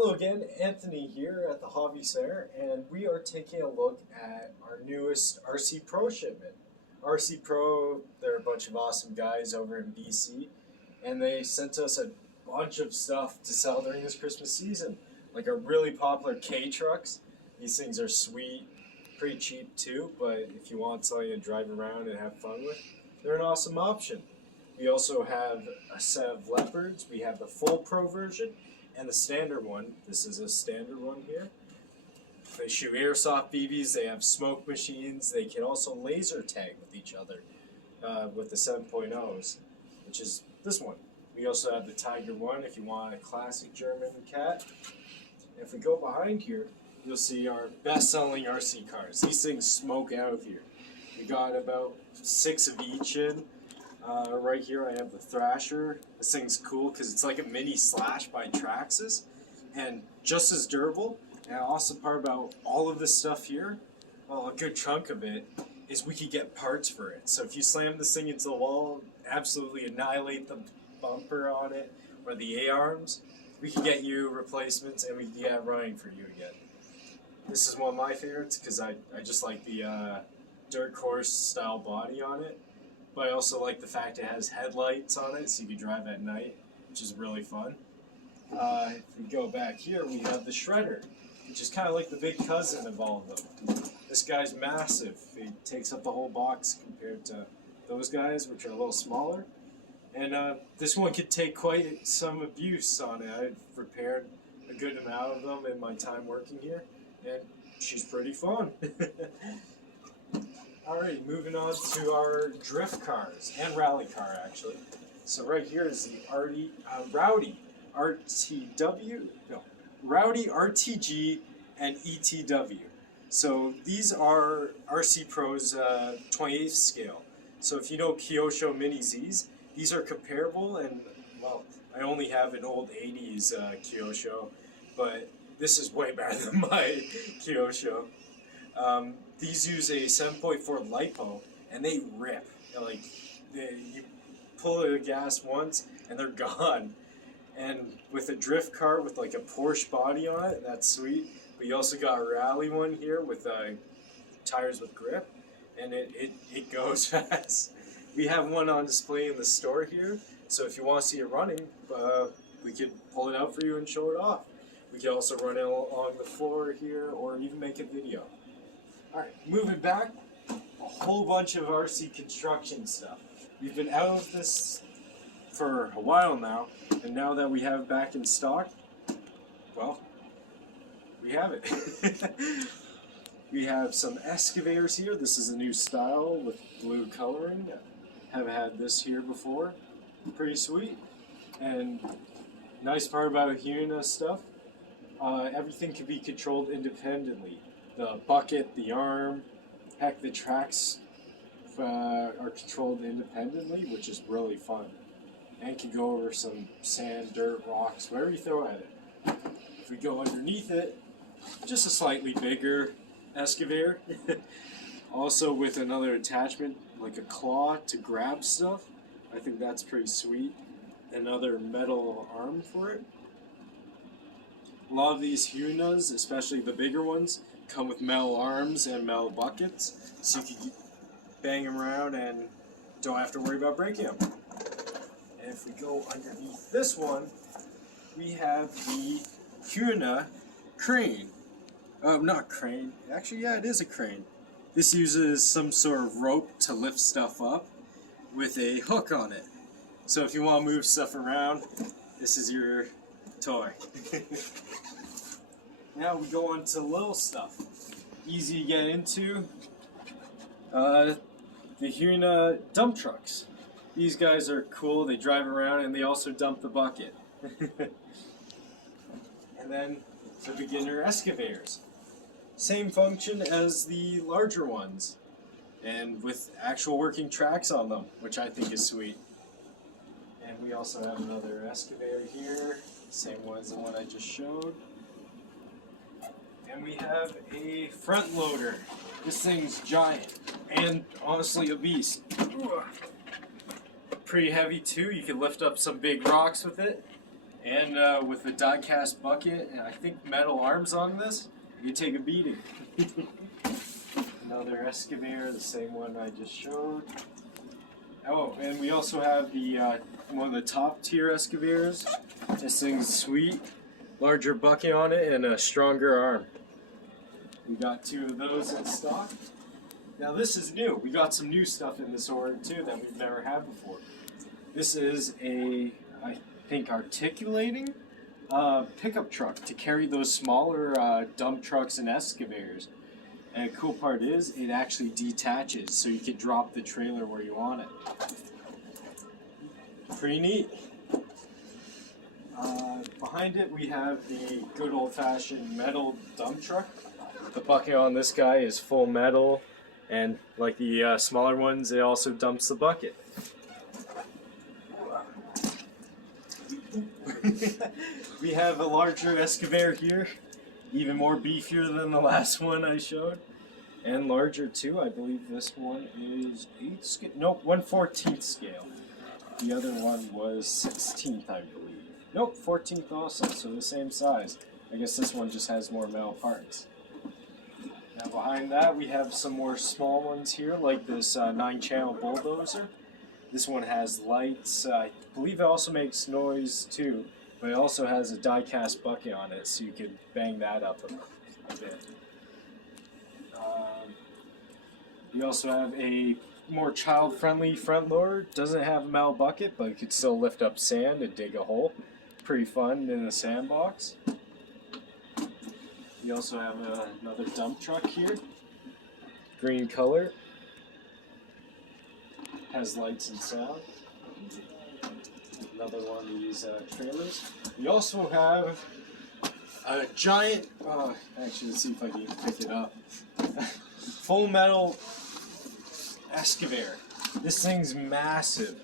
Hello again, Anthony here at the Hobby Center, and we are taking a look at our newest RC Pro shipment. RC Pro, they're a bunch of awesome guys over in BC, and they sent us a bunch of stuff to sell during this Christmas season, like our really popular K trucks. These things are sweet, pretty cheap too, but if you want something to drive around and have fun with, they're an awesome option. We also have a set of Leopards. We have the full Pro version and the standard one. This is a standard one here. They shoot airsoft BBs, they have smoke machines, they can also laser tag with each other with the 7.0s, which is this one. We also have the Tiger 1 if you want a classic German cat. And if we go behind here, you'll see our best-selling RC cars. These things smoke out here. We got about 6 of each in. Right here I have the Thrasher. This thing's cool because it's like a mini Slash by Traxxas and just as durable. And the awesome part about all of this stuff here, well, a good chunk of it, is we could get parts for it. So if you slam this thing into the wall, absolutely annihilate the bumper on it or the A-arms, we can get you replacements and we can get it running for you again. This is one of my favorites because I just like the dirt course style body on it. But I also like the fact it has headlights on it so you can drive at night, which is really fun. If we go back here, we have the Shredder, which is kind of like the big cousin of all of them. This guy's massive. He takes up the whole box compared to those guys, which are a little smaller. And this one could take quite some abuse on it. I've repaired a good amount of them in my time working here, and she's pretty fun. Alright, moving on to our drift cars, and rally car actually. So right here is the Rowdy RTG and ETW. So these are RC Pro's 28th scale. So if you know Kyosho Mini Zs, these are comparable, and well, I only have an old 80s Kyosho, but this is way better than my Kyosho. These use a 7.4 LiPo, and they rip. Like, you pull the gas once, and they're gone. And with a drift car with like a Porsche body on it, that's sweet. But you also got a rally one here with tires with grip, and it goes fast. We have one on display in the store here, so if you want to see it running, we could pull it out for you and show it off. We could also run it along the floor here, or even make a video. Alright, moving back, a whole bunch of RC construction stuff. We've been out of this for a while now, and now that we have it back in stock, well, we have it. We have some excavators here. This is a new style with blue coloring. Haven't had this here before. Pretty sweet. And nice part about Hyuna stuff, everything can be controlled independently. The bucket, the arm, heck, the tracks are controlled independently, which is really fun. And can go over some sand, dirt, rocks, whatever you throw at it. If we go underneath it, just a slightly bigger excavator. Also with another attachment, like a claw to grab stuff. I think that's pretty sweet. Another metal arm for it. A lot of these Hyunas, especially the bigger ones, come with metal arms and metal buckets, so you can bang them around and don't have to worry about breaking them. And if we go underneath this one, we have the Hyuna crane. Not crane. Actually, yeah, it is a crane. This uses some sort of rope to lift stuff up with a hook on it. So if you want to move stuff around, this is your toy. Now we go on to little stuff. Easy to get into. The Hyuna dump trucks. These guys are cool. They drive around and they also dump the bucket. And then the beginner excavators. Same function as the larger ones. And with actual working tracks on them, which I think is sweet. And we also have another excavator here. Same one as the one I just showed. And we have a front loader. This thing's giant and honestly a beast. Pretty heavy too. You can lift up some big rocks with it. And with the die-cast bucket and I think metal arms on this, you take a beating. Another excavator, the same one I just showed. Oh, and we also have the one of the top tier excavators. This thing's sweet, larger bucket on it and a stronger arm. We got 2 of those in stock. Now this is new. We got some new stuff in this order too that we've never had before. This is a, I think, articulating pickup truck to carry those smaller dump trucks and excavators. And the cool part is it actually detaches, so you can drop the trailer where you want it. Pretty neat. Behind it we have the good old-fashioned metal dump truck. The bucket on this guy is full metal, and like the smaller ones, it also dumps the bucket. We have a larger excavator here, even more beefier than the last one I showed, and larger too. I believe this one is 8th scale, nope, 1/14th scale. The other one was 16th, I believe. Nope, 14th also, so the same size. I guess this one just has more metal parts. Now behind that we have some more small ones here, like this 9-channel bulldozer. This one has lights. I believe it also makes noise too, but it also has a die-cast bucket on it, so you could bang that up a bit. We also have a more child-friendly front loader. Doesn't have a metal bucket, but it could still lift up sand and dig a hole. Pretty fun in the sandbox. We also have another dump truck here. Green color. Has lights and sound. Another one of these trailers. We also have a giant, actually let's see if I can pick it up. Full metal excavator. This thing's massive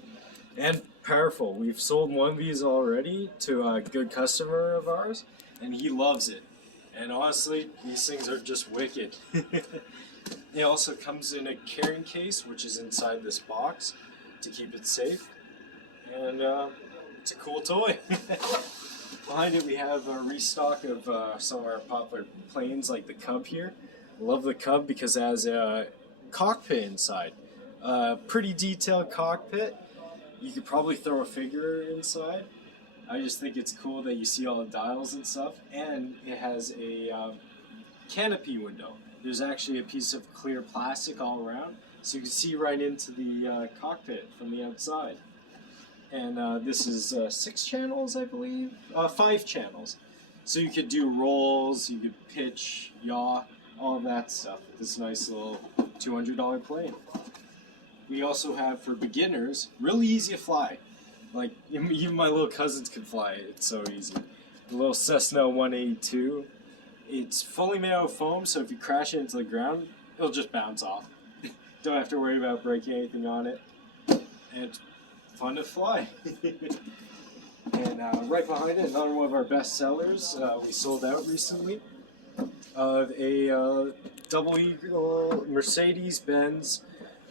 and powerful. We've sold one of these already to a good customer of ours, and he loves it. And honestly, these things are just wicked. It also comes in a carrying case, which is inside this box to keep it safe. And it's a cool toy. Behind it we have a restock of some of our popular planes like the Cub here. I love the Cub because it has a cockpit inside. Pretty detailed cockpit. You could probably throw a figure inside. I just think it's cool that you see all the dials and stuff. And it has a canopy window. There's actually a piece of clear plastic all around, so you can see right into the cockpit from the outside. And this is 6 channels, I believe? 5 channels. So you could do rolls, you could pitch, yaw, all of that stuff with this nice little $200 plane. We also have, for beginners, really easy to fly. Like, even my little cousins can fly it, it's so easy. The little Cessna 182. It's fully made out of foam, so if you crash it into the ground, it'll just bounce off. Don't have to worry about breaking anything on it. And it's fun to fly. And right behind it, another one of our best sellers, we sold out recently, of a Double Eagle Mercedes-Benz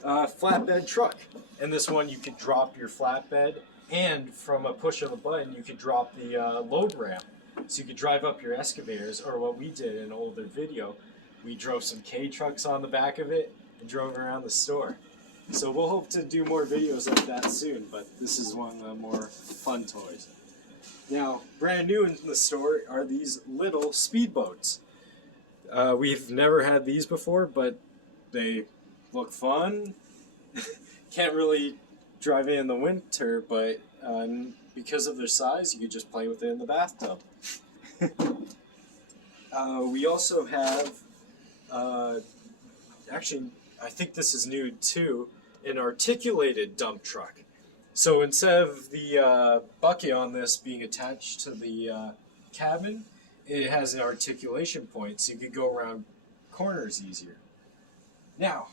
flatbed truck. And this one you could drop your flatbed, and from a push of a button you could drop the load ramp. So you could drive up your excavators, or what we did in an older video, we drove some K-trucks on the back of it and drove around the store. So we'll hope to do more videos like that soon, but this is one of the more fun toys. Now, brand new in the store are these little speedboats. We've never had these before, but they look fun. Can't really drive it in the winter, but because of their size, you could just play with it in the bathtub. We also have, actually, I think this is new too, an articulated dump truck. So instead of the bucket on this being attached to the cabin, it has an articulation point, so you could go around corners easier. Now,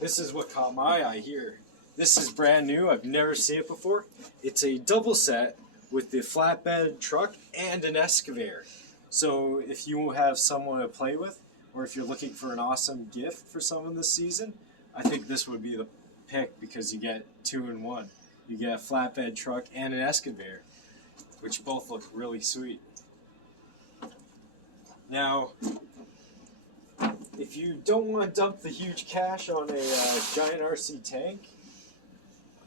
this is what caught my eye here. This is brand new. I've never seen it before. It's a double set with the flatbed truck and an excavator. So if you have someone to play with, or if you're looking for an awesome gift for someone this season, I think this would be the pick because you get 2 in 1. You get a flatbed truck and an excavator. which both look really sweet. Now, if you don't want to dump the huge cash on a giant RC tank,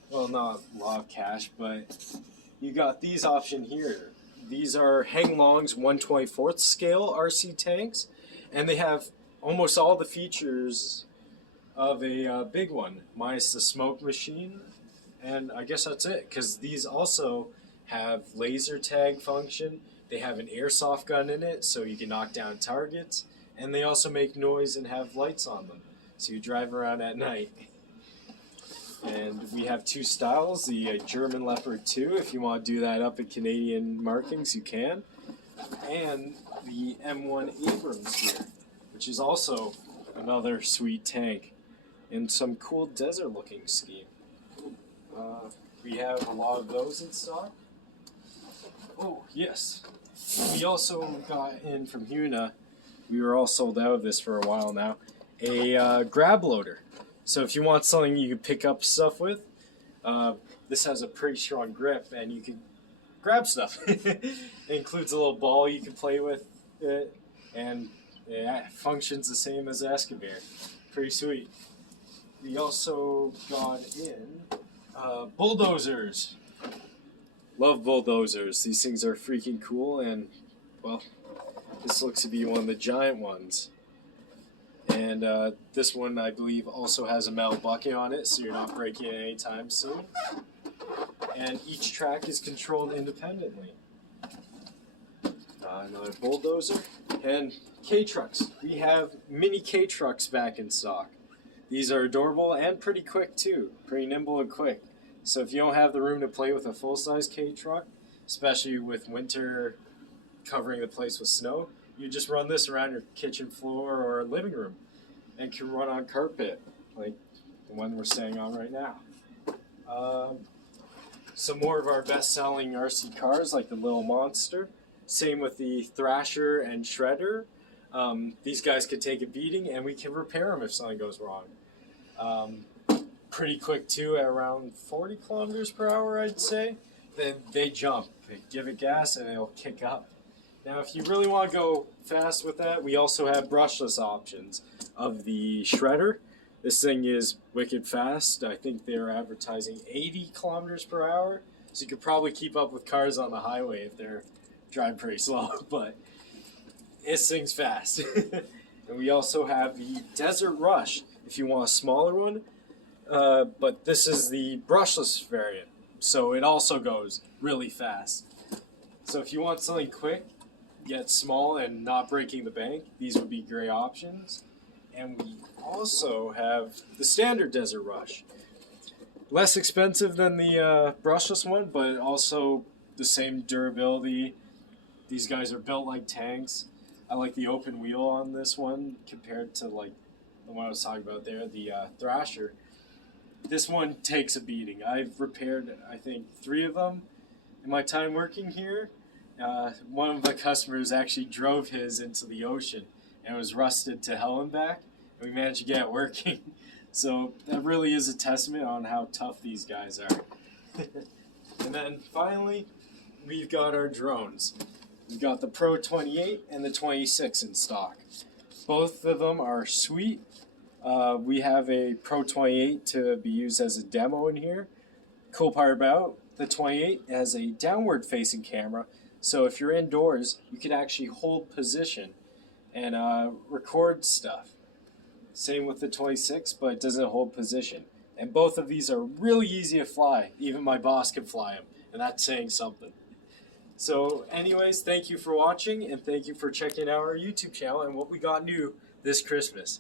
well, not a lot of cash, but you got these options here. These are Henglong's 1/24 scale RC tanks, and they have almost all the features of a big one, minus the smoke machine, and I guess that's it, because these also have laser tag function. They have an airsoft gun in it, so you can knock down targets, and they also make noise and have lights on them, so you drive around at night. And we have two styles, the German Leopard 2, if you want to do that up at Canadian markings, you can, and the M1 Abrams here, which is also another sweet tank in some cool desert-looking scheme. We have a lot of those in stock. Oh, yes. We also got in from Huna, we were all sold out of this for a while now, a grab loader. So if you want something you can pick up stuff with, this has a pretty strong grip and you can grab stuff. It includes a little ball you can play with it, and it functions the same as the Escobar. Pretty sweet. We also got in bulldozers. Love bulldozers. These things are freaking cool, and well, this looks to be one of the giant ones. And this one, I believe, also has a metal bucket on it, so you're not breaking it anytime soon. And each track is controlled independently. Another bulldozer. And K-Trucks. We have mini K-Trucks back in stock. These are adorable and pretty quick too. Pretty nimble and quick. So if you don't have the room to play with a full-size K-Truck, especially with winter covering the place with snow, you just run this around your kitchen floor or living room and can run on carpet, like the one we're staying on right now. Some more of our best-selling RC cars, like the Little Monster. Same with the Thrasher and Shredder. These guys could take a beating, and we can repair them if something goes wrong. Pretty quick, too, at around 40 kilometers per hour, I'd say. Then they jump. They give it gas, and it'll kick up. Now, if you really want to go fast with that, we also have brushless options of the Shredder. This thing is wicked fast. I think they're advertising 80 kilometers per hour, so you could probably keep up with cars on the highway if they're driving pretty slow, but this thing's fast. And we also have the Desert Rush, if you want a smaller one, but this is the brushless variant, so it also goes really fast. So if you want something quick, yet small and not breaking the bank, these would be great options. And we also have the standard Desert Rush. Less expensive than the brushless one, but also the same durability. These guys are built like tanks. I like the open wheel on this one compared to like the one I was talking about there, the Thrasher. This one takes a beating. I've repaired, I think, 3 of them in my time working here. One of the customers actually drove his into the ocean and was rusted to hell and back, and we managed to get it working. So that really is a testament on how tough these guys are. And then finally, we've got our drones. We've got the Pro 28 and the 26 in stock. Both of them are sweet. We have a Pro 28 to be used as a demo in here. Cool part about the 28 has a downward facing camera, so if you're indoors, you can actually hold position and record stuff. Same with the 26, but it doesn't hold position. And both of these are really easy to fly. Even my boss can fly them, and that's saying something. So anyways, thank you for watching, and thank you for checking out our YouTube channel and what we got new this Christmas.